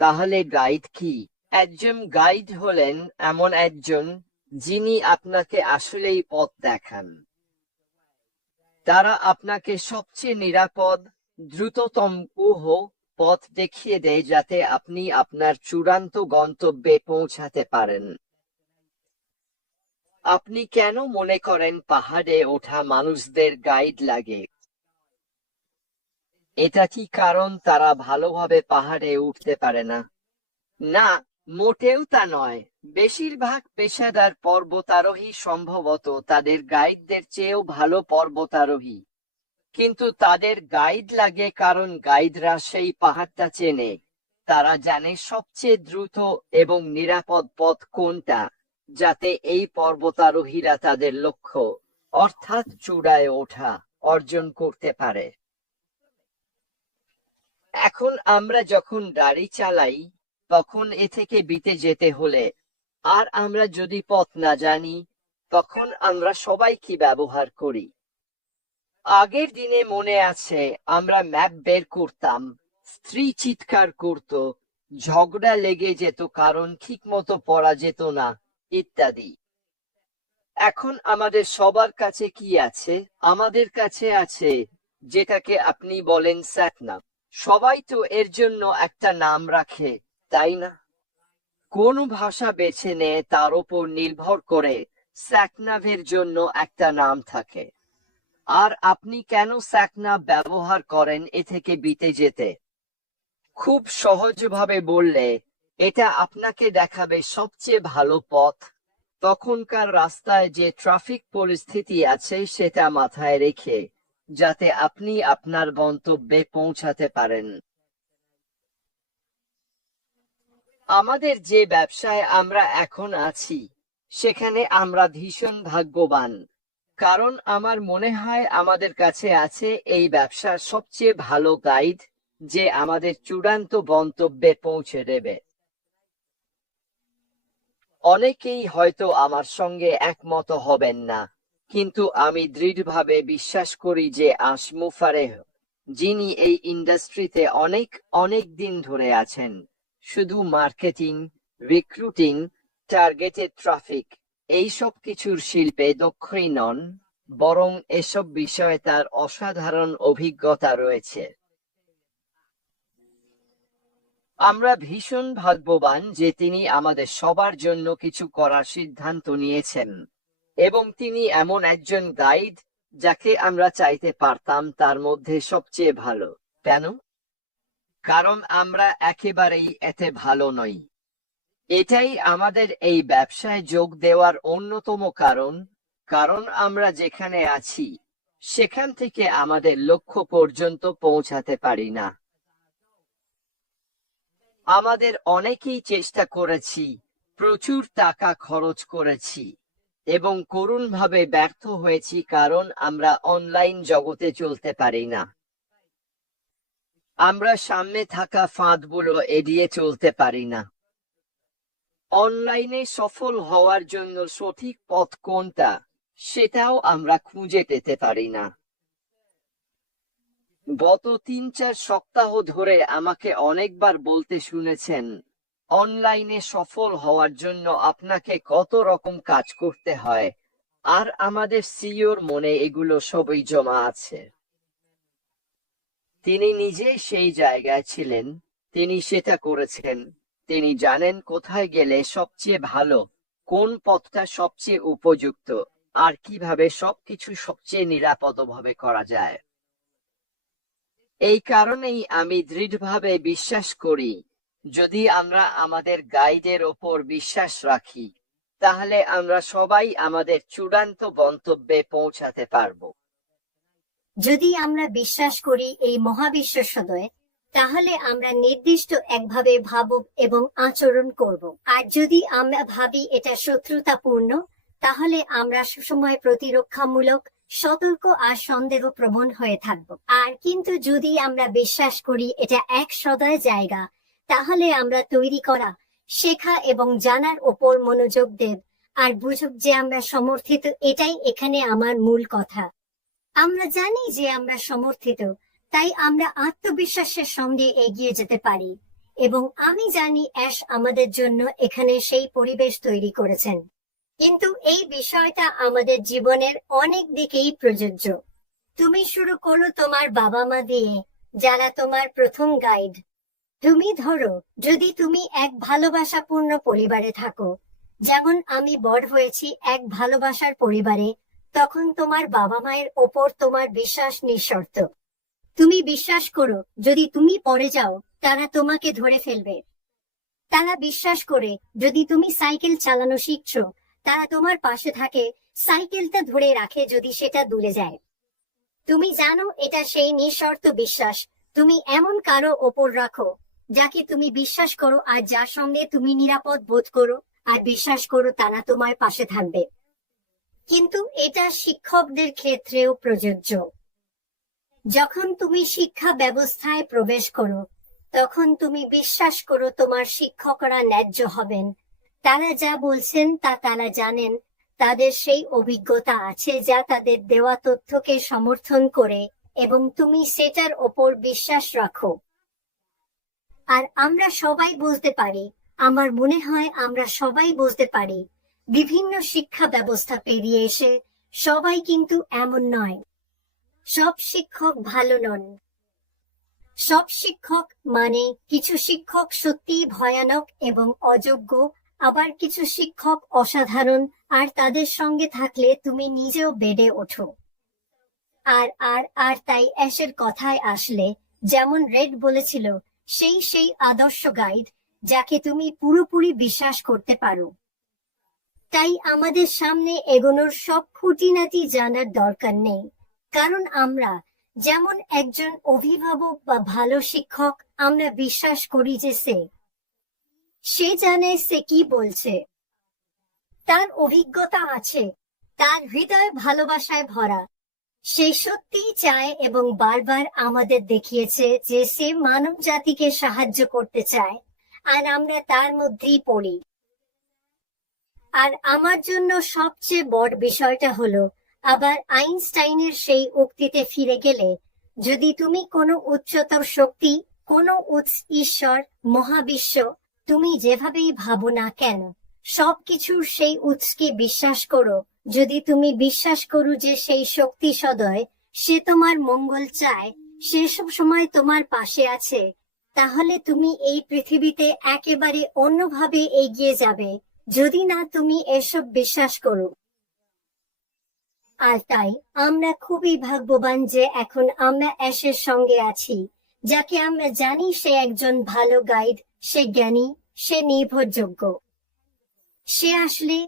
তাহলে গাইড কি? একজন গাইড হলেন এমন একজন যিনি আপনাকে আসলেই পথ দেখান। তারা আপনাকে সবচেয়ে নিরাপদ, দ্রুততম পথ দেখিয়ে দেয় যাতে আপনি আপনার চূড়ান্ত গন্তব্যে পৌঁছাতে পারেন। আপনি কেন মনে করেন পাহাড়ে ওঠা মানুষদের গাইড লাগে? এটা কি কারণ তারা ভালোভাবে পাহাড়ে উঠতে পারে না? না, মোটেও তা নয়। বেশিরভাগ পেশাদার পর্বতারোহী সম্ভবত তাদের গাইডদের চেয়েও ভালো পর্বতারোহী, কিন্তু তাদের গাইড লাগে কারণ গাইডরা সেই পাহাড়টা চেনে। তারা জানে সবচেয়ে দ্রুত এবং নিরাপদ পথ কোনটা, যাতে এই পর্বতারোহীরা তাদের লক্ষ্য, অর্থাৎ চূড়ায় ওঠা, অর্জন করতে পারে। এখন আমরা যখন গাড়ি চালাই, তখন এ থেকে বিতে যেতে হলে, আর আমরা যদি পথ না জানি, তখন আমরা সবাই কি ব্যবহার করি? আগের দিনে মনে আছে আমরা ম্যাপ বের করতাম, স্ত্রী চিৎকার করত, ঝগড়া লেগে যেত কারণ ঠিকমতো পড়া যেত না, ইত্যাদি। এখন আমাদের সবার কাছে কি আছে? আমাদের কাছে আছে যেটাকে আপনি বলেন স্যাটনাম। সবাই তো এর জন্য একটা নাম রাখে, তাই না? কোন ভাষা বেছে নেয় তার উপর নির্ভর করে স্যাটনাভের জন্য একটা নাম থাকে। আর আপনি কেন স্যাটনাভ ব্যবহার করেন এ থেকে বিতে যেতে? খুব সহজভাবে বললে, এটা আপনাকে দেখাবে সবচেয়ে ভালো পথ, তখনকার রাস্তায় যে ট্রাফিক পরিস্থিতি আছে সেটা মাথায় রেখে, যাতে আপনি আপনার গন্তব্যে পৌঁছাতে পারেন। আমাদের যে ব্যবসায় আমরা এখন আছি, সেখানে আমরা ভীষণ ভাগ্যবান, কারণ আমার মনে হয় আমাদের কাছে আছে এই ব্যবসার সবচেয়ে ভালো গাইড, যে আমাদের চূড়ান্ত গন্তব্যে পৌঁছে দেবে। অনেকেই হয়তো আমার সঙ্গে একমত হবেন না, কিন্তু আমি দৃঢ়ভাবে বিশ্বাস করি যে আশমুফারেহ, যিনি এই ইন্ডাস্ট্রিতে অনেক অনেক দিন ধরে আছেন, শুধু মার্কেটিং, রিক্রুটিং, টার্গেটেড ট্রাফিক, এইসব কিছুর শিল্পে দক্ষই নন, বরং এসব বিষয়ে তার অসাধারণ অভিজ্ঞতা রয়েছে। আমরা ভীষণ ভাগ্যবান যে তিনি আমাদের সবার জন্য কিছু করার সিদ্ধান্ত নিয়েছেন, এবং তিনি এমন একজন গাইড যাকে আমরা চাইতে পারতাম তার মধ্যে সবচেয়ে ভালো। কেন? কারণ আমরা একেবারেই এতে ভালো নই। এটাই আমাদের এই ব্যবসায় যোগ দেওয়ার অন্যতম কারণ, কারণ আমরা যেখানে আছি সেখান থেকে আমাদের লক্ষ্য পর্যন্ত পৌঁছাতে পারি না। আমাদের অনেকেই চেষ্টা করেছি, প্রচুর টাকা খরচ করেছি, এবং করুণভাবে ব্যর্থ হয়েছি কারণ আমরা অনলাইন জগতে চলতে পারি না। আমরা সামনে থাকা ফাঁদগুলো এড়িয়ে চলতে পারি না। অনলাইনে সফল হওয়ার জন্য সঠিক পথ কোনটা, সেটাও আমরা খুঁজে পেতে পারি না। গত ৩-৪ সপ্তাহ ধরে আমাকে অনেকবার বলতে শুনেছেন, অনলাইনে সফল হওয়ার জন্য আপনাকে কত রকম কাজ করতে হয়, আর আমাদের সিইওর মনে এগুলো সবই জমা আছে। তিনি নিজেই সেই জায়গায় ছিলেন, তিনি সেটা করেছেন। তিনি জানেন কোথায় গেলে সবচেয়ে ভালো, কোন পথটা সবচেয়ে উপযুক্ত, আর কিভাবে সবকিছু সবচেয়ে নিরাপদভাবে করা যায়। এই কারণেই আমি দৃঢ়ভাবে বিশ্বাস করি, যদি আমরা আমাদের গাইডের ওপর বিশ্বাস রাখি, তাহলে আমরা সবাই আমাদের চূড়ান্ত গন্তব্যে পৌঁছাতে পারব। যদি আমরা বিশ্বাস করি এই মহাবিশ্বসদয়ে, তাহলে আমরা নির্দিষ্ট একভাবে ভাবব এবং আচরণ করব। আর যদি আমরা ভাবি এটা শত্রুতাপূর্ণ, তাহলে আমরা সবসময় প্রতিরক্ষামূলক, সতর্ক আর সন্দেহপ্রবণ হয়ে থাকব। আর কিন্তু যদি আমরা বিশ্বাস করি এটা এক সদয় জায়গা, তাহলে আমরা তৈরি করা, শেখা এবং জানার ওপর মনোযোগ দেব, আর বুঝব যে আমরা সমর্থিত। এটাই এখানে আমার মূল কথা। আমরা জানি যে আমরা সমর্থিত, তাই আমরা আত্মবিশ্বাসের সঙ্গে এগিয়ে যেতে পারি। এবং আমি জানি অ্যাশ আমাদের জন্য এখানে সেই পরিবেশ তৈরি করেছেন। কিন্তু এই বিষয়টা আমাদের জীবনের অনেক দিকেই প্রযোজ্য। তুমি শুরু করো তোমার বাবা মা দিয়ে, যারা তোমার প্রথম গাইড। তুমি ধরো, যদি তুমি এক ভালোবাসাপূর্ণ পরিবারে থাকো, যেমন আমি বড় হয়েছি এক ভালোবাসার পরিবারে, তখন তোমার বাবা মায়ের ওপর তোমার বিশ্বাস নিঃশর্ত। তুমি বিশ্বাস করো যদি তুমি পড়ে যাও তারা তোমাকে ধরে ফেলবে। তারা বিশ্বাস করে যদি তুমি সাইকেল চালানো শিখছো, তারা তোমার পাশে থাকে, সাইকেলটা ধরে রাখে যদি সেটা দুলে যায়। তুমি জানো এটা সেই নিঃশর্ত বিশ্বাস তুমি এমন কারো ওপর রাখো যাকে তুমি বিশ্বাস করো আর যার সঙ্গে তুমি নিরাপদ বোধ করো, আর বিশ্বাস করো তারা তোমার পাশে থাকবে। কিন্তু এটা শিক্ষকদের ক্ষেত্রেও প্রযোজ্য। যখন তুমি শিক্ষা ব্যবস্থায় প্রবেশ করো, তখন তুমি বিশ্বাস করো তোমার শিক্ষকরা ন্যায্য হবেন। তারা যা বলছেন তা তারা জানেন, তাদের সেই অভিজ্ঞতা আছে যা তাদের দেওয়া তথ্যকে সমর্থন করে, এবং তুমি সেটার ওপর বিশ্বাস রাখো। আর আমরা সবাই বুঝতে পারি, আমার মনে হয় আমরা সবাই বুঝতে পারি, বিভিন্ন শিক্ষা ব্যবস্থা পেরিয়ে এসে সবাই কিন্তু এমন নয়। সব শিক্ষক ভালো নন। সব শিক্ষক মানে কিছু শিক্ষক সত্যিই ভয়ানক এবং অযোগ্য, আবার কিছু শিক্ষক অসাধারণ, আর তাদের সঙ্গে থাকলে তুমি নিজেও বেড়ে ওঠো। আর আর আর তাই অ্যাশের কথায় আসলে, যেমন রেড বলেছিল, সেই আদর্শ গাইড যাকে তুমি পুরোপুরি বিশ্বাস করতে পারো। তাই আমাদের সামনে এগোনোর সব খুঁটিনাটি জানার দরকার নেই, কারণ আমরা যেমন একজন অভিভাবক বা ভালো শিক্ষক, আমরা বিশ্বাস করি যে সে জানে সে কি বলছে, তার অভিজ্ঞতা আছে, তার হৃদয় ভালোবাসায় ভরা, সে সত্যিই চায় এবং বারবার আমাদের দেখিয়েছে যে সে মানব জাতিকে সাহায্য করতে চায়, আর আমরা তার মধ্যেই পড়ি। আর আমার জন্য সবচেয়ে বড় বিষয়টা হলো, আবার আইনস্টাইনের সেই উক্তিতে ফিরে গেলে, যদি তুমি কোনো উচ্চতর শক্তি, কোনো ঈশ্বর, মহাবিশ্ব, তুমি যেভাবেই ভাবো না কেন, সবকিছুর সেই উৎসকে বিশ্বাস করো, যদি তুমি বিশ্বাস করো যে সেই শক্তি সদয়, সে তোমার মঙ্গল চায়, সে সব সময় তোমার পাশে আছে, তাহলে তুমি এই পৃথিবীতে একেবারে অন্যভাবে এগিয়ে যাবে, যদি না তুমি এসব বিশ্বাস করো। আর তাই আমরা খুবই ভাগ্যবান যে এখন আমরা অ্যাশের সঙ্গে আছি, যাকে আমরা জানি সে একজন ভালো গাইড, সে জ্ঞানী, সে নির্ভরযোগ্য। সে আসলে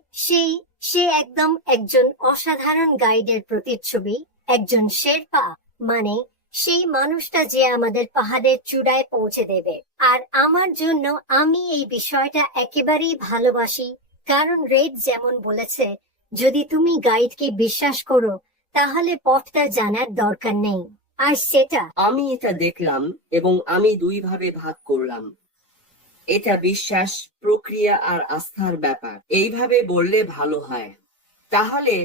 সে একদম একজন অসাধারণ গাইডের প্রতিচ্ছবি, একজন শেরপা, মানে সেই মানুষটা যে আমাদের পাহাড়ের চূড়ায় পৌঁছে দেবে। আর আমার জন্য আমি এই বিষয়টা একেবারেই ভালোবাসি, কারণ রেড যেমন বলেছে, যদি তুমি গাইডকে বিশ্বাস করো তাহলে পথটা জানার দরকার নেই। আর সেটা আমি এটা দেখলাম এবং আমি দুই ভাবে ভাগ করলাম। এটা বিশ্বাস, প্রক্রিয়া আর আস্থার ব্যাপার। এইভাবে বললে ভালো হয়। তাহলে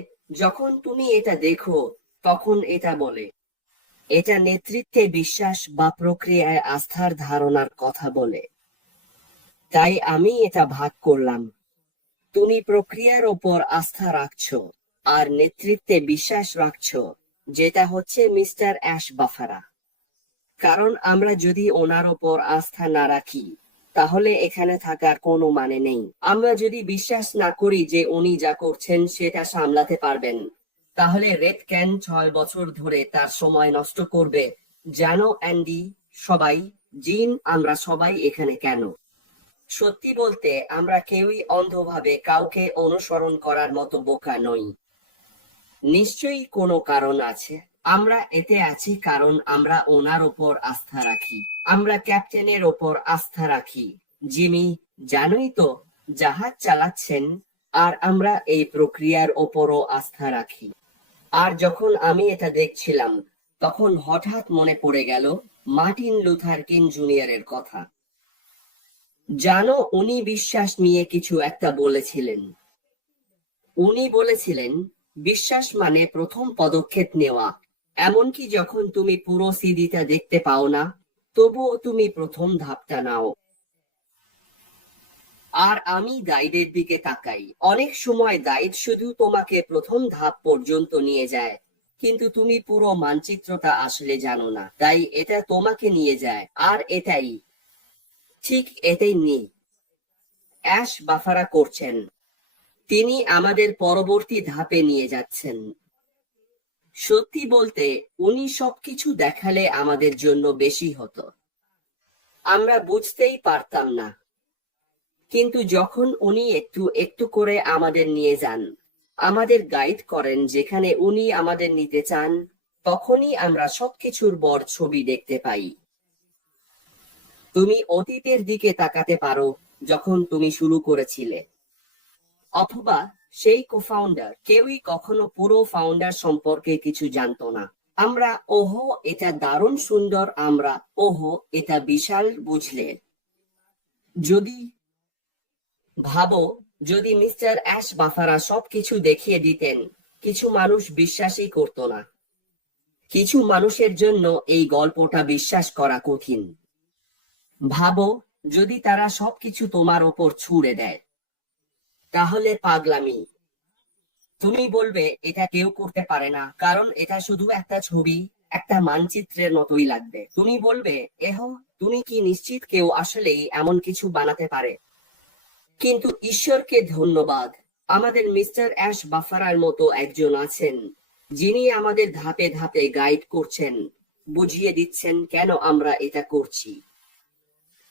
যখন তুমি এটা দেখো, তখন এটা বলে, এটা নেতৃত্বে বিশ্বাস বা প্রক্রিয়ায় আস্থার ধারণার কথা বলে। তাই আমি এটা ভাগ করলাম। তুমি প্রক্রিয়ার ওপর আস্থা রাখছো আর নেতৃত্বে বিশ্বাস রাখছো, যেটা হচ্ছে মিস্টার অ্যাশ বাফারা। কারণ আমরা যদি ওনার ওপর আস্থা না রাখি, তাহলে এখানে থাকার কোনো মানে নেই। আমরা যদি বিশ্বাস না করি যে উনি যা করছেন সেটা সামলাতে পারবেন, তাহলে রেড ক্যান 6 বছর ধরে তার সময় নষ্ট করবে। জানো অ্যান্ডি, সবাই, জিন, আমরা সবাই এখানে কেন? সত্যি বলতে আমরা কেউই অন্ধভাবে কাউকে অনুসরণ করার মতো বোকা নই। নিশ্চয়ই কোনো কারণ আছে। আমরা এতে আছি কারণ আমরা ওনার ওপর আস্থা রাখি। আমরা ক্যাপ্টেনের ওপর আস্থা রাখি। জিমি, জানোই তো, জাহাজ চালাচ্ছেন, আর আমরা এই প্রক্রিয়ার ওপরও আস্থা রাখি। আর যখন আমি এটা দেখছিলাম, তখন হঠাৎ মনে পড়ে গেল মার্টিন লুথার কিং জুনিয়রের কথা। জানো, উনি বিশ্বাস নিয়ে কিছু একটা বলেছিলেন। উনি বলেছিলেন, বিশ্বাস মানে প্রথম পদক্ষেপ নেওয়া। এমনকি যখন তুমি পুরো সিডিটা দেখতে পাও না, তবুও তুমি প্রথম ধাপটা নাও। আর আমি গাইডের দিকে তাকাই। অনেক সময় গাইড শুধু তোমাকে প্রথম ধাপ পর্যন্ত নিয়ে যায়, কিন্তু তুমি পুরো মানচিত্রটা আসলে জানো না, তাই এটা তোমাকে নিয়ে যায়। আর এটাই নেই অ্যাশ বাফারা করছেন। তিনি আমাদের পরবর্তী ধাপে নিয়ে যাচ্ছেন। সত্যি বলতে, উনি সবকিছু দেখালে আমাদের জন্য বেশি হতো। আমরা বুঝতেই পারতাম না, কিন্তু যখন উনি একটু একটু করে আমাদের নিয়ে যান, আমাদের গাইড করেন যেখানে উনি আমাদের নিতে চান, তখনই আমরা সবকিছুর বড় ছবি দেখতে পাই। তুমি অতীতের দিকে তাকাতে পারো, যখন তুমি শুরু করেছিলে, অথবা সেই কোফাউন্ডার। কেউই কখনো পুরো ফাউন্ডার সম্পর্কে কিছু জানতো না। আমরা ওহো এটা দারুণ সুন্দর, আমরা ওহো এটা বিশাল, বুঝলে? যদি ভাবো, যদি মিস্টার অ্যাশ বাফারা সবকিছু দেখিয়ে দিতেন, কিছু মানুষ বিশ্বাসই করতো না। কিছু মানুষের জন্য এই গল্পটা বিশ্বাস করা কঠিন। ভাবো, যদি তারা সবকিছু তোমার ওপর ছুড়ে দেয়, তাহলে পাগলামি। তুমি বলবে এটা কেউ করতে পারে না, কারণ এটা শুধু একটা ছবি, একটা মানচিত্রের মতোই লাগবে। তুমি বলবে, তুমি কি নিশ্চিত কেউ আসলেই এমন কিছু বানাতে পারে? কিন্তু ঈশ্বরকে ধন্যবাদ, আমাদের মিস্টার অ্যাশ বাফারার মতো একজন আছেন, যিনি আমাদের ধাপে ধাপে গাইড করছেন, বুঝিয়ে দিচ্ছেন কেন আমরা এটা করছি।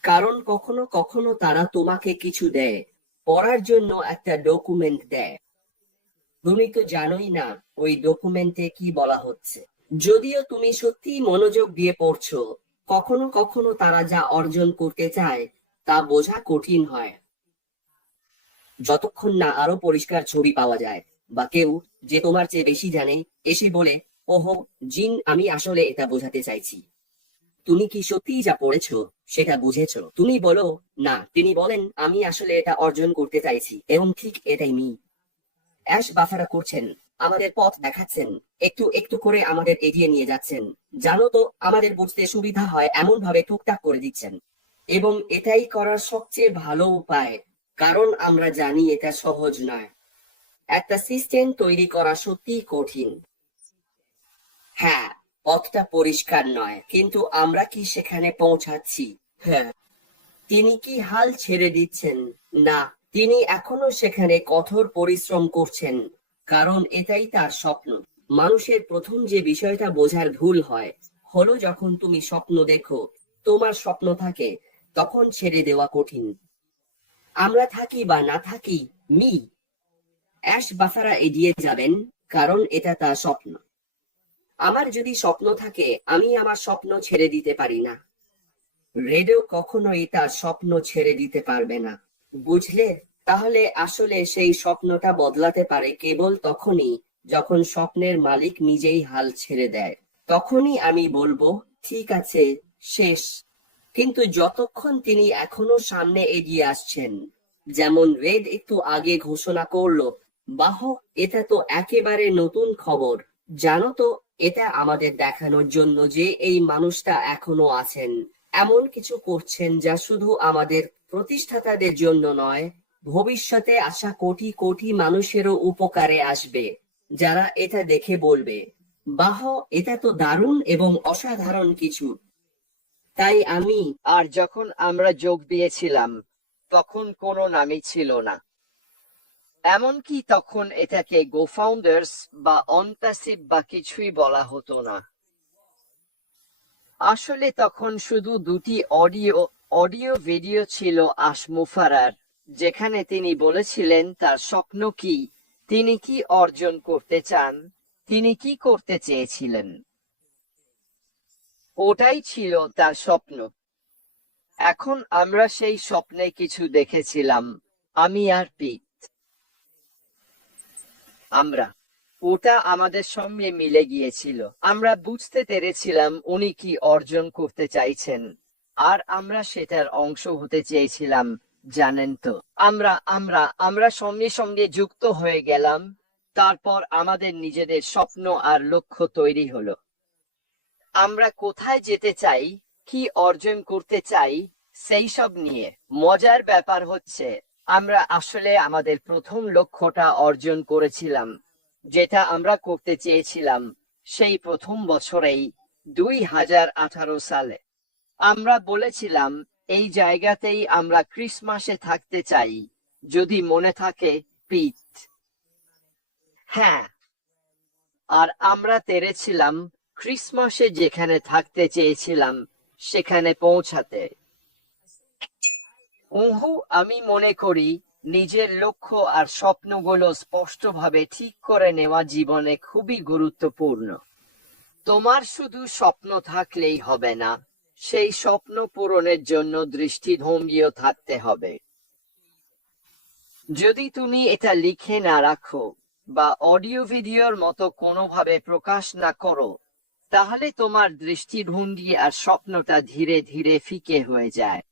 কারণ কখনো কখনো তারা তোমাকে কিছু দেয়, পড়ার জন্য একটা ডকুমেন্ট দেয়। তুমি তো জানোই না ওই ডকুমেন্টে কি বলা হচ্ছে। যদিও তুমি সত্যি মনোযোগ দিয়ে পড়ছো, কখনো কখনো তারা যা অর্জন করতে চায় তা বোঝা কঠিন হয়, যতক্ষণ না আরো পরিষ্কার ছবি পাওয়া যায়, বা কেউ যে তোমার চেয়ে বেশি জানে এসে বলে, ওহো জিন, আমি আসলে এটা বোঝাতে চাইছি। তুমি কি সত্যিই যা পড়েছো সেটা বুঝেছো? তুমি বলো, না। তিনি বলেন, আমি আসলে এটা অর্জন করতে চাইছি, এবং ঠিক এটাই অ্যাশ বাফারা করছেন, আমাদের পথ দেখাচ্ছেন, একটু একটু করে আমাদের এগিয়ে নিয়ে যাচ্ছেন। জানো তো, আমাদের বুঝতে সুবিধা হয় এমন ভাবে টুকটাক করে দিচ্ছেন। এবং এটাই করার সবচেয়ে ভালো উপায়, কারণ আমরা জানি এটা সহজ নয়। একটা সিস্টেম তৈরি করা সত্যিই কঠিন। হ্যাঁ, পথটা পরিষ্কার নয়, কিন্তু আমরা কি সেখানে পৌঁছাচ্ছি? হ্যাঁ। তিনি কি হাল ছেড়ে দিচ্ছেন? না, তিনি এখনো সেখানে কঠোর পরিশ্রম করছেন, কারণ এটাই তার স্বপ্ন। মানুষের প্রথম যে বিষয়টা বোঝার ভুল হয়, হলো যখন তুমি স্বপ্ন দেখো, তোমার স্বপ্ন থাকে, তখন ছেড়ে দেওয়া কঠিন। আমরা থাকি বা না থাকি, অ্যাশ বাফারা এগিয়ে যাবেন, কারণ এটা তার স্বপ্ন। আমার যদি স্বপ্ন থাকে, আমি আমার স্বপ্ন ছেড়ে দিতে পারি না। রেডও কখনোই তার স্বপ্ন ছেড়ে দিতে পারবে না, বুঝলে? তাহলে আসলে সেই স্বপ্নটা বদলাতে পারে কেবল তখনই যখন স্বপ্নের মালিক নিজেই হাল ছেড়ে দেয়। তখনই আমি বলবো, ঠিক আছে, শেষ। কিন্তু যতক্ষণ তিনি এখনো সামনে এগিয়ে আসছেন, যেমন রেড একটু আগে ঘোষণা করলো, বাহ, এটা তো একেবারে নতুন খবর। জানো তো, এটা আমাদের দেখানোর জন্য যে এই মানুষটা এখনো আছেন, এমন কিছু করছেন যা শুধু আমাদের প্রতিষ্ঠাতাদের জন্য নয়, ভবিষ্যতে আসা কোটি কোটি মানুষেরও উপকারে আসবে, যারা এটা দেখে বলবে, বাহ, এটা তো দারুণ এবং অসাধারণ কিছু। তাই আমি আর যখন আমরা যোগ দিয়েছিলাম, তখন কোনো নামই ছিল না। এমনকি তখন এটাকে গো ফাউন্ডার্স বা অনপ্যাসিভ বা কিছুই বলা হতো না। আসলে তখন শুধু দুটি অডিও ভিডিও ছিল আশমুফারার, যেখানে তিনি বলেছিলেন তার স্বপ্ন কি, তিনি কি অর্জন করতে চান, তিনি কি করতে চেয়েছিলেন। ওটাই ছিল তার স্বপ্ন। এখন আমরা সেই স্বপ্নে কিছু দেখেছিলাম, আমি আর পিট। ওটা আমাদের সঙ্গে মিলে গিয়েছিল। আমরা বুঝতে পেরেছিলাম উনি কি অর্জন করতে চাইছেন, আর আমরা সেটার অংশ হতে চেয়েছিলাম। জানেন তো, আমরা আমরা আমরা সঙ্গে সঙ্গে যুক্ত হয়ে গেলাম। তারপর আমাদের নিজেদের স্বপ্ন আর লক্ষ্য তৈরি হলো। আমরা কোথায় যেতে চাই, কি অর্জন করতে চাই, সেই সব নিয়ে। মজার ব্যাপার হচ্ছে, আমরা আসলে আমাদের প্রথম লক্ষ্যটা অর্জন করেছিলাম, যেটা আমরা করতে চেয়েছিলাম সেই প্রথম বছরেই 2018 সালে। আমরা বলেছিলাম এই জায়গাতেই আমরা ক্রিসমাসে থাকতে চাই, যদি মনে থাকে পিট। হ্যাঁ, আর আমরা পেরেছিলাম ক্রিসমাসে যেখানে থাকতে চেয়েছিলাম সেখানে পৌঁছাতে। আমি মনে করি নিজের লক্ষ্য আর স্বপ্নগুলো স্পষ্টভাবে ঠিক করে নেওয়া জীবনে খুবই গুরুত্বপূর্ণ। তোমার শুধু স্বপ্ন থাকলেই হবে না, সেই স্বপ্ন পূরণের জন্য দৃষ্টিভঙ্গিও থাকতে হবে। যদি তুমি এটা লিখে না রাখো বা অডিও ভিডিওর মতো কোনোভাবে প্রকাশ না করো, তাহলে তোমার দৃষ্টিভঙ্গি আর স্বপ্নটা ধীরে ধীরে ফিকে হয়ে যায়।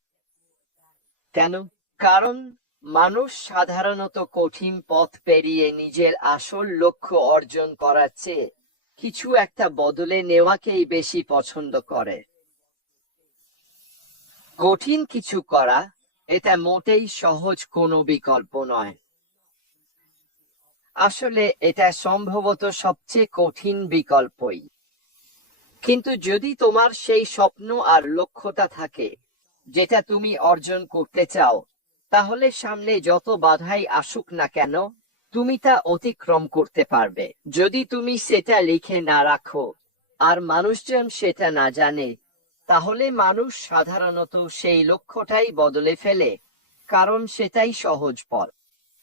কেন? কারণ মানুষ সাধারণত কঠিন পথ পেরিয়ে নিজের আসল লক্ষ্য অর্জন করার চেয়ে কিছু একটা বদলে নেওয়াকেই বেশি পছন্দ করে। কঠিন কিছু করা, এটা মোটেই সহজ কোনো বিকল্প নয়। আসলে এটা সম্ভবত সবচেয়ে কঠিন বিকল্পই। কিন্তু যদি তোমার সেই স্বপ্ন আর লক্ষ্যটা থাকে যেটা তুমি অর্জন করতে চাও, তাহলে সামনে যত বাধাই আসুক না কেন তুমি তা অতিক্রম করতে পারবে। যদি তুমি সেটা লিখে না রাখো আর মানুষজন সেটা না জানে, তাহলে মানুষ সাধারণত সেই লক্ষ্যটাই বদলে ফেলে, কারণ সেটাই সহজ পথ।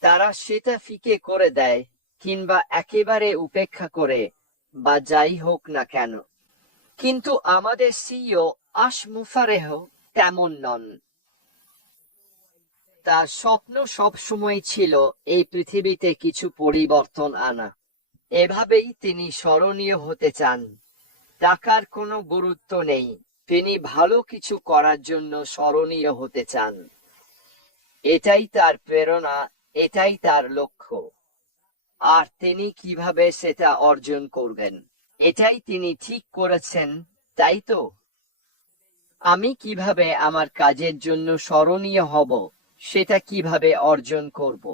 তারা সেটা ফিকে করে দেয় কিংবা একেবারে উপেক্ষা করে, বা যাই হোক না কেন। কিন্তু আমাদের সিইও আশমুফারেহ তেমন নন। তার স্বপ্ন সবসময় ছিল এই পৃথিবীতে কিছু পরিবর্তন আনা। এভাবেই তিনি স্মরণীয় হতে চান। টাকার কোনো গুরুত্ব নেই, তিনি ভালো কিছু করার জন্য স্মরণীয় হতে চান। এটাই তার প্রেরণা, এটাই তার লক্ষ্য। আর তিনি কিভাবে সেটা অর্জন করবেন, এটাই তিনি ঠিক করেছেন, তাই তো? আমি কিভাবে আমার কাজের জন্য স্মরণীয় হব, সেটা কিভাবে অর্জন করব?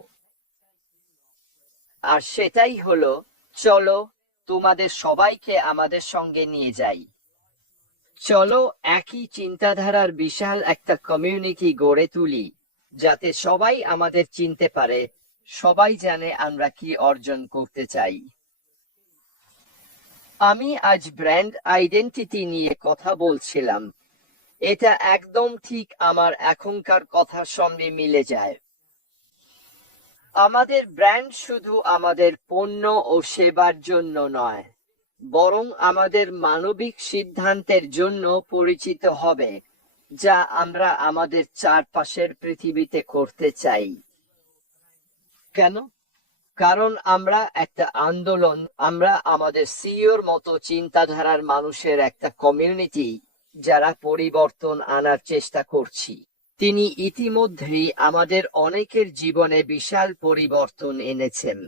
আর সেটাই হলো, চলো তোমাদের সবাইকে আমাদের সঙ্গে নিয়ে যাই। চলো একই চিন্তাধারার বিশাল একটা কমিউনিটি গড়ে তুলি, যাতে সবাই আমাদের চিনতে পারে, সবাই জানে আমরা কি অর্জন করতে চাই। আমি আজ ব্র্যান্ড আইডেন্টিটি নিয়ে কথা বলছিলাম। এটা একদম ঠিক আমার এখনকার কথার সঙ্গে মিলে যায়। আমাদের ব্র্যান্ড শুধু আমাদের পণ্য ও সেবার জন্য নয়, বরং আমাদের মানবিক সিদ্ধান্তের জন্য পরিচিত হবে, যা আমরা আমাদের চারপাশের পৃথিবীতে করতে চাই। কেন? কারণ আমরা একটা আন্দোলন, আমরা আমাদের সিইওর মতো চিন্তাধারার মানুষের একটা কমিউনিটি, যারা পরিবর্তন আনার চেষ্টা করছি। তিনি ইতিমধ্যেই আমাদের অনেকের জীবনে বিশাল পরিবর্তন এনেছেন।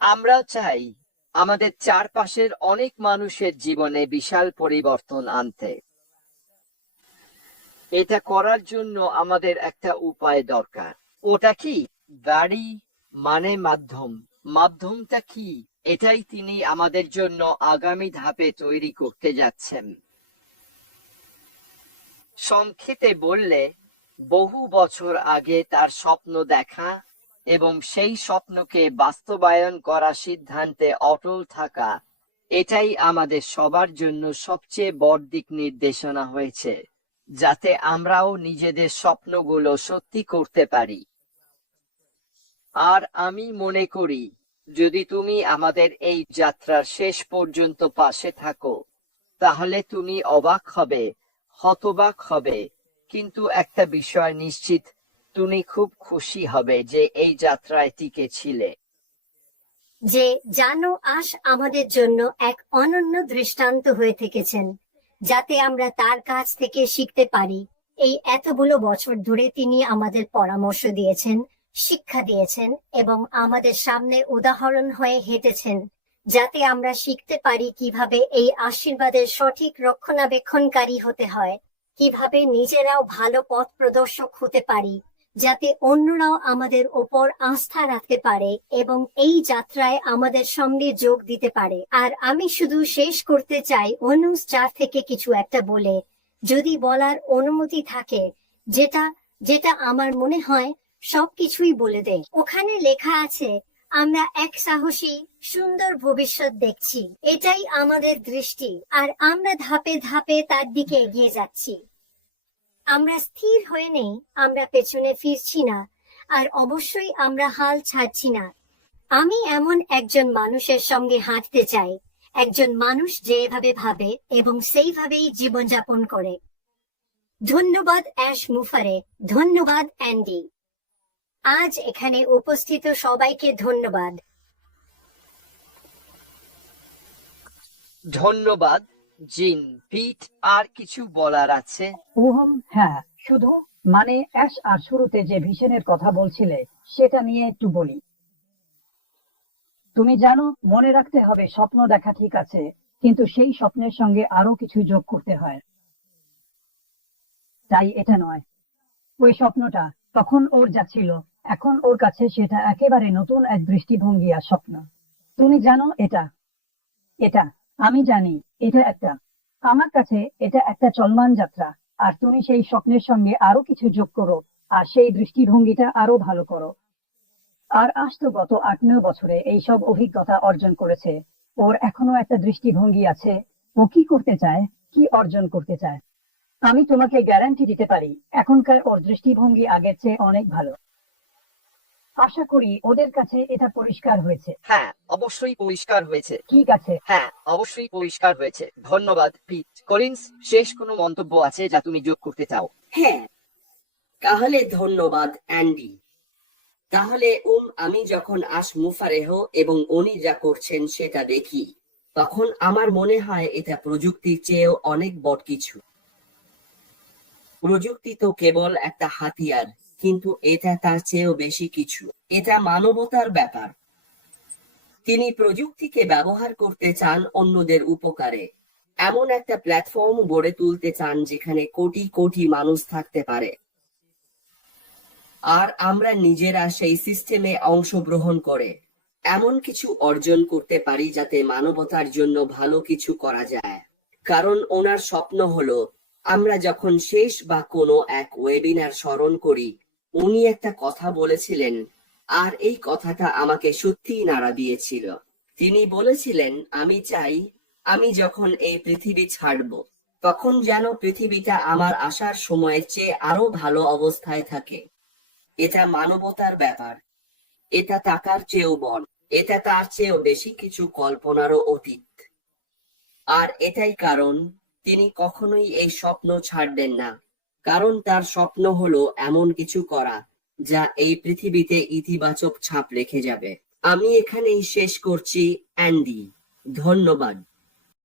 আমরা চাই আমাদের চারপাশের অনেক মানুষের জীবনে বিশাল পরিবর্তন আনতে। এটা করার জন্য আমাদের একটা উপায় দরকার। ওটা কি? গাড়ি মানে মাধ্যম। মাধ্যমটা কি? এটাই তিনি আমাদের জন্য আগামী ধাপে তৈরি করতে যাচ্ছেন। সংক্ষেপে বললে, বহু বছর আগে তার স্বপ্ন দেখা এবং সেই স্বপ্নকে বাস্তবায়ন করা সিদ্ধান্তে অটল থাকা, এটাই আমাদের সবার জন্য সবচেয়ে বড় দিক নির্দেশনা হয়েছে, যাতে আমরাও নিজেদের স্বপ্নগুলো সত্যি করতে পারি। আর আমি মনে করি, যদি তুমি আমাদের এই যাত্রার শেষ পর্যন্ত পাশে থাকো, তাহলে তুমি অবাক হবে, হতবাক হবে, কিন্তু একটা বিষয় নিশ্চিত, তুমি খুব খুশি হবে যে এই যাত্রায় টিকে ছিলে। যে জানো আশ আমাদের জন্য এক অনন্য দৃষ্টান্ত হয়ে থেকেছেন, যাতে আমরা তার কাছ থেকে শিখতে পারি। এই এতগুলো বছর ধরে তিনি আমাদের পরামর্শ দিয়েছেন, শিক্ষা দিয়েছেন এবং আমাদের সামনে উদাহরণ হয়ে হেঁটেছেন, যাতে আমরা শিখতে পারি কিভাবে এই আশীর্বাদের সঠিক রক্ষণাবেক্ষণকারী হতে হয়, কিভাবে নিজেরাও ভালো পথ প্রদর্শক হতে পারি যাতে অন্যরাও আমাদের ওপর আস্থা রাখতে পারে এবং এই যাত্রায় আমাদের সঙ্গে যোগ দিতে পারে। আর আমি শুধু শেষ করতে চাই অনুস 4 থেকে কিছু একটা বলে, যদি বলার অনুমতি থাকে, যেটা যেটা আমার মনে হয় সবকিছুই বলে দে। ওখানে লেখা আছে, আমরা এক সাহসী সুন্দর ভবিষ্যৎ দেখছি, এটাই আমাদের দৃষ্টি, আর আমরা ধাপে ধাপে তার দিকে এগিয়ে যাচ্ছি। আমরা স্থির হয়ে নেই, আমরা পেছনে ফিরছি না, আর অবশ্যই আমরা হাল ছাড়ছি না। আমি এমন একজন মানুষের সঙ্গে হাঁটতে চাই, একজন মানুষ যেভাবে ভাবে এবং সেইভাবেই জীবনযাপন করে। ধন্যবাদ অ্যাশ মুফারে, ধন্যবাদ অ্যান্ডি। আজ এখানে উপস্থিত সবাইকে ধন্যবাদ। ধন্যবাদ জিন। পিট, আর কিছু বলার আছে? হ্যাঁ, শুধু মানে অ্যাশ আর শুরুতে যে ভিশনের কথা বলছিলে সেটা নিয়ে একটু বলি। তুমি জানো, মনে রাখতে হবে স্বপ্ন দেখা ঠিক আছে, কিন্তু সেই স্বপ্নের সঙ্গে আরো কিছু যোগ করতে হয়। তাই এটা নয়, ওই স্বপ্নটা তখন ওর যা ছিল, এখন ওর কাছে সেটা একেবারে নতুন এক দৃষ্টিভঙ্গি আর স্বপ্ন। তুমি জানো এটা এটা আমি জানি আমার কাছে এটা একটা চলমান যাত্রা, আর তুমি সেই স্বপ্নের সঙ্গে আরো কিছু যোগ করো আর সেই দৃষ্টিভঙ্গিটা আরো ভালো করো। আর আজ তো গত 8-9 বছরে এইসব অভিজ্ঞতা অর্জন করেছে, ওর এখনো একটা দৃষ্টিভঙ্গি আছে, ও কি করতে চায়, কি অর্জন করতে চায়। আমি তোমাকে গ্যারান্টি দিতে পারি এখনকার ওর দৃষ্টিভঙ্গি আগের চেয়ে অনেক ভালো। আশা করি ওদের কাছে এটা পরিষ্কার হয়েছে। হ্যাঁ, অবশ্যই পরিষ্কার হয়েছে। ঠিক আছে, হ্যাঁ, অবশ্যই পরিষ্কার হয়েছে। ধন্যবাদ পিট। কলিন্স, শেষ কোনো মন্তব্য আছে যা তুমি যোগ করতে চাও? হ্যাঁ, তাহলে ধন্যবাদ অ্যান্ডি। তাহলে আমি যখন মুফারেহ এবং উনি যা করছেন সেটা দেখি, তখন আমার মনে হয় এটা প্রযুক্তির চেয়েও অনেক বড় কিছু। প্রযুক্তি তো কেবল একটা হাতিয়ার, কিন্তু এটা তার চেয়েও বেশি কিছু। এটা মানবতার ব্যাপার। তিনি প্রযুক্তিকে ব্যবহার করতে চান অন্যদের উপকারে, এমন একটা প্ল্যাটফর্ম গড়ে তুলতে চান যেখানে কোটি কোটি মানুষ থাকতে পারে, আর আমরা নিজেরা সেই সিস্টেমে অংশগ্রহণ করে এমন কিছু অর্জন করতে পারি যাতে মানবতার জন্য ভালো কিছু করা যায়। কারণ ওনার স্বপ্ন হলো, আমরা যখন শেষ বা কোনো এক ওয়েবিনার স্মরণ করি, উনি একটা কথা বলেছিলেন, আর এই কথাটা আমাকে সত্যিই নাড়া দিয়েছিল। তিনি বলেছিলেন, আমি চাই আমি যখন এই পৃথিবী ছাড়ব, তখন যেন পৃথিবীটা আমার আসার সময়ের চেয়ে আরো ভালো অবস্থায় থাকে। এটা মানবতার ব্যাপার, এটা টাকার চেয়েও বড়, এটা তার চেয়েও বেশি কিছু কল্পনারও অতীত। আর এটাই কারণ তিনি কখনোই এই স্বপ্ন ছাড়বেন না, কারণ তার স্বপ্ন হলো এমন কিছু করা যা এই পৃথিবীতে ইতিবাচক ছাপ রেখে যাবে। আমি এখানেই শেষ করছি অ্যান্ডি, ধন্যবাদ।